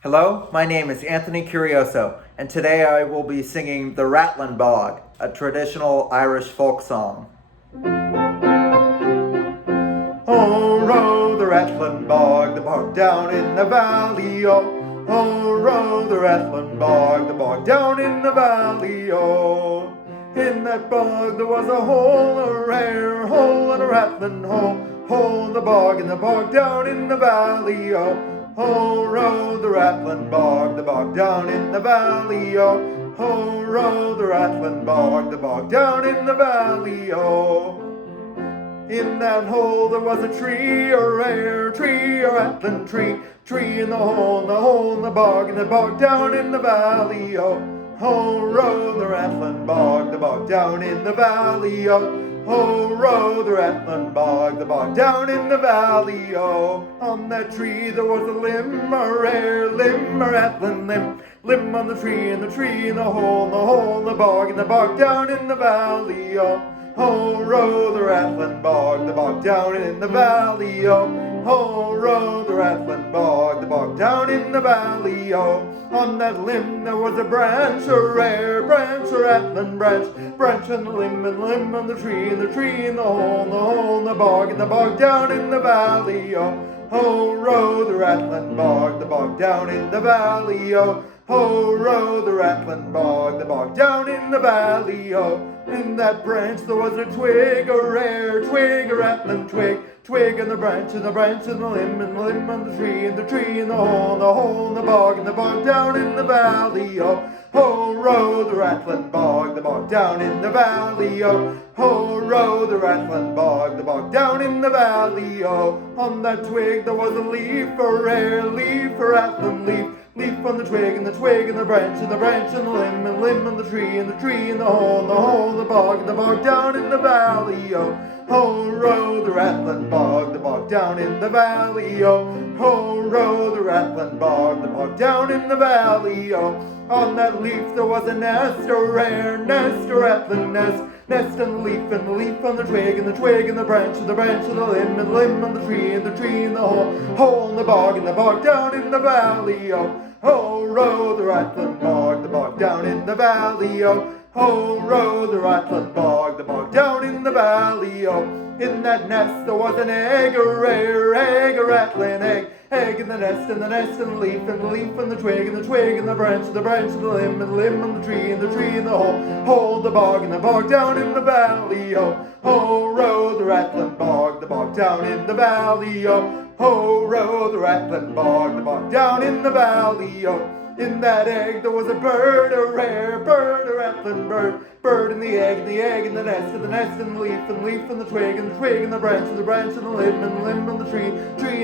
Hello, my name is Anthony Curioso, and today I will be singing the Rattlin Bog, a traditional Irish folk song. Oh, row the Rattlin Bog, the bog down in the valley, oh. Oh, row the Rattlin Bog, the bog down in the valley, oh. In that bog there was a hole, a rare hole, and a rattling hole. Hole the bog down in the valley, oh. Oh, row the Rattlin Bog, the bog down in the valley, oh. Oh, row the Rattlin Bog, the bog down in the valley, oh. In that hole there was a tree, a rare tree, a rattling tree. Tree in the hole, in the bog down in the valley, oh. Oh, row the Rattlin Bog, the bog down in the valley, oh. Oh, row the Rattlin Bog, the bog down in the valley, oh. On that tree there was a limb, a rare limb, a rattling limb. Limb on the tree, in the hole, in the bog down in the valley, oh. Oh, row the Rattlin Bog, the bog down in the valley, oh. Oh, row the Rattlin Bog, the bog down in the valley, oh. On that limb there was a branch, a rare branch, a rattling branch. Branch on the limb, and limb on the tree, in the hole, in the bog down in the valley, oh. Oh, row the Rattlin Bog, the bog down in the valley, oh. Oh, row the Rattlin Bog, the bog down in the valley, oh. In that branch there was a twig, a rare twig, a rattling twig. Twig and the branch and the limb, and the limb on the tree, in the hole, in the bog down in the valley, oh. Oh, row the Rattlin Bog, the bog down in the valley, oh. Oh, row the Rattlin Bog, the bog down in the valley, oh. On that twig there was a leaf, a rare leaf, a rattling leaf. Leaf on the twig, and the branch and the limb, and limb on the tree, in the hole, in the bog down in the valley, oh. Oh, row the Rattlin Bog, the bog down in the valley, oh. Oh, row the Rattlin Bog, the bog down in the valley, oh. On that leaf there was a nest, a rare nest, a rattling nest. Nest and the leaf on the twig, and the branch and the limb, and limb on the tree, in the hole in the bog down in the valley, oh. Oh, row the Rattlin Bog, the bog down in the valley, oh. Oh, row the Rattlin Bog, the bog down in the valley, oh. In that nest there was an egg, a rare egg, a rattling egg. Egg in the nest, and the leaf, and the twig, and the branch, and the limb, and limb on the tree, in the hole, the bog down in the valley, oh. Oh, row the Rattlin Bog, the bog down in the valley, oh. Oh, row the Rattlin Bog, the bog down in the valley, oh. In that egg there was a bird, a rare bird, a rattling bird. Bird in the egg, in the nest, and the leaf, and the twig, and the branch, and the limb on the tree,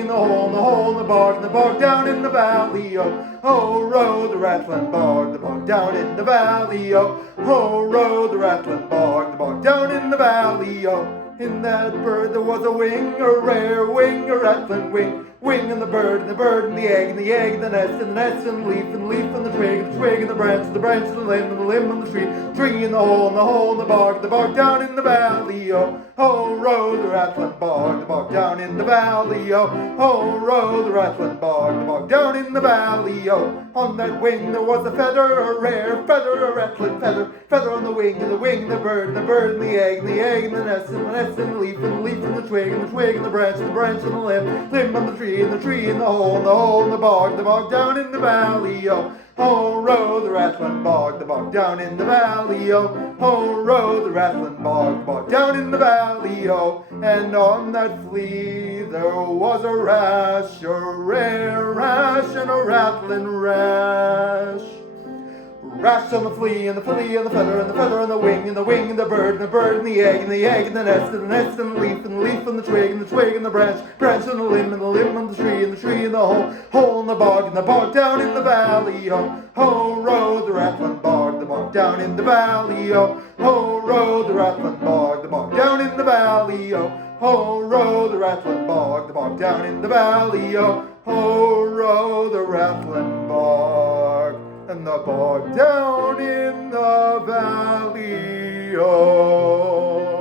in the hole, in the bog down in the valley, oh. Oh, row the Rattlin Bog, the bog down in the valley, oh. Oh, row the Rattlin Bog, the bog down in the valley, oh. In that bird there was a wing, a rare wing, a rattling wing. Wing and the bird and the egg, and the nest, and the leaf, and the twig, and the branch, and the limb on the tree in the hole, in the bog down in the valley, oh. Oh, row the Rattlin Bog, the bog down in the valley, oh. Oh, row the Rattlin Bog, the bog down in the valley, oh. On that wing there was a feather, a rare feather, a rattling feather. Feather on the wing, and the bird, and the egg, and the nest, and the leaf, and the twig, and the branch, and the limb on the tree, in the hole, in the bog down in the valley, oh. Oh, row the Rattlin Bog, the bog down in the valley, oh. Oh, row the Rattlin Bog, the bog down in the valley, oh. And on that flea there was a rash, a rare rash, and a rattling rash. Rash on the flea, and the feather on the wing, and the bird, and the egg, and the nest, and the leaf, on the twig, and the branch, on the limb, on the tree, in the hole in the bog down in the valley, oh. Oh, row the Rattlin Bog, the bog down in the valley, oh. Oh, row the Rattlin Bog, the bog down in the valley, oh. Oh, row the Rattlin Bog, the bog down in the valley, oh. Oh, row the Rattlin Bog, and the bog down in the valley, oh.